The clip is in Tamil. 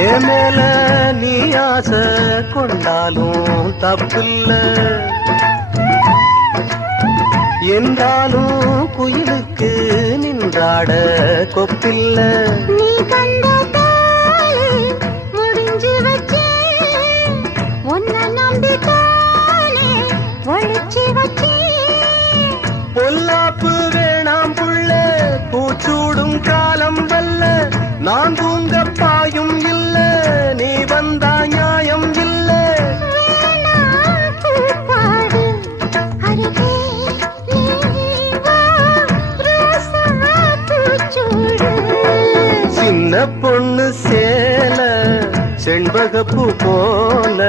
ஏன் மேல நீ ஆசை கொண்டாலும் தப்பில்ல, என்றாலும் குயிலுக்கு நின்றாட கொப்பில்ல. நீ கண்ட தாளே முடிஞ்சு வச்சே, உன்னை நம்பி தாளே ஒழிச்சு வச்சே. பொல்லாப்பு வேணாம் புள்ள, பூச்சூடும் காலம் வல்ல, நான் தூங்க பாயும் இல்ல, நீ வந்தா நியாயம் இல்ல. பூப்பாடு அருகே நீ வா, ரோசா பூச்சூடு. சின்ன பொண்ணு சேல செண்பகப்பூ போல